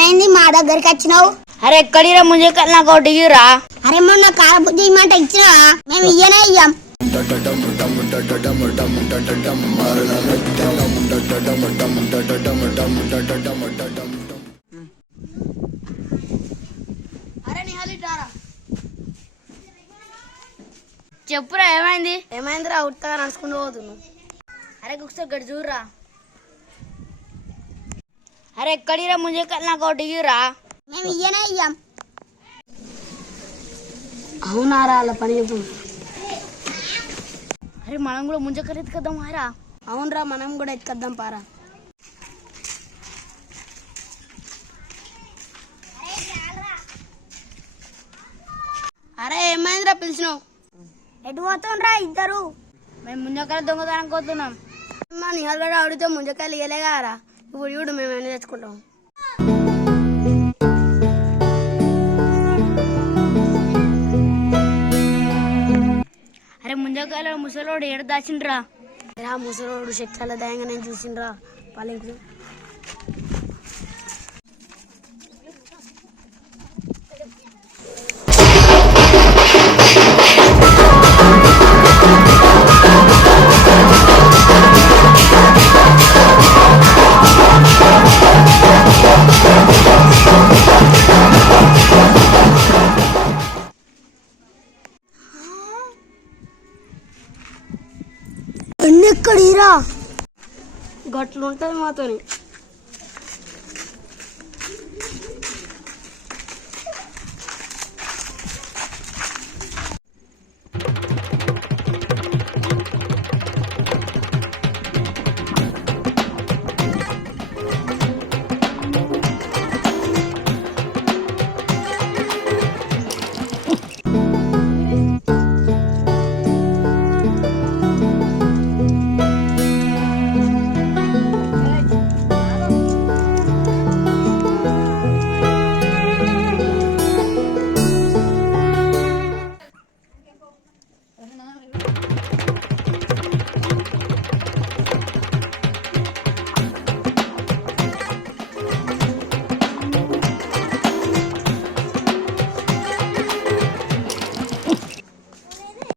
ఏమైంది మా దగ్గరికి వచ్చినావు? అరే ఎక్కడిరా ముంజే నాకు దిగిరా. అరే మొన్న కార బుద్ధి మాట ఇచ్చినా మేము ఇయ్యనే ఇయ్యాం. చెప్పురా ఏమైంది? ఏమైందిరా ఉత్తగా నడుచుకుంటూ పోతున్నావు? అరే ఒకసారి గడి చూడరా. అరే ఎక్కడిరా ముంజే నాకు దిగిరా. మేము ఇయ్యనే ఇయ్యాం. అవునారా అలా పని చెప్పు. అరే మనం కూడా ముంజకర్ర ఎత్తుకద్దాం హారా. అవునరా మనం కూడా ఎత్తుకద్దాం పారా. అరే ఏమైందిరా పిలిచినావు? ఎటు పోతుండ్రా ఇద్దరు? మేము ముంజకర్ర దొంగతనం కోతున్నాం. మా నిహాల్గడ అడిగితే ముంజకాయలు ఇయ్యలేగారా. ఇప్పుడు చూడు మేము ఎన్ని తెచ్చుకుంటాం. అరే ముంజకాయలు ముసలోడు ఏడు దాచిండ్రా. రా ముసలోడు శక్తుల దయంగా నేను చూసిండ్రా పాలింకు. ఎన్నెక్కడిరా గట్లుంటది మాతోని.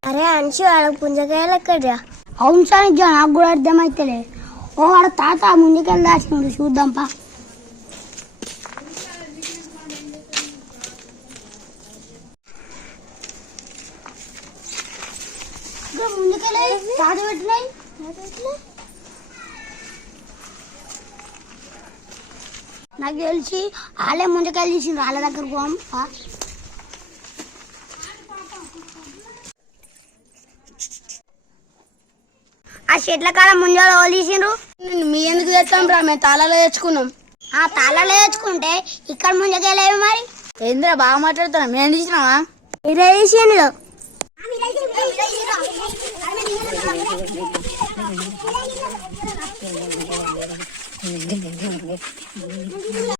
అరే అన్షి ఆడ పుంజకాయలు ఎక్కడ్రా? అవును సార్ నాకు కూడా అర్థమైతలే. ఓ ఆడ తాత ముందుకెళ్ళి దాచినాడు చూద్దాంపా. ముందుకెళ్ళి తాత పెట్టినాయి. నాకు తెలిసి వాళ్ళే ముందుకెళ్ళి తీసిండ్రు. వాళ్ళ దగ్గరకు పోం. ఆ చెట్ల కాడ ముంజాలు తీసిండ్రు. మీ ఎందుకు తెచ్చాం రా? మేము తాళాలో తెచ్చుకున్నాం. ఆ తాళాలో తెచ్చుకుంటే ఇక్కడ ముంజకాయలేవి మరి? ఏంద్రా బాగా మాట్లాడుతున్నా. మేము తీసినావా? ఇదే తీసిండ్రు.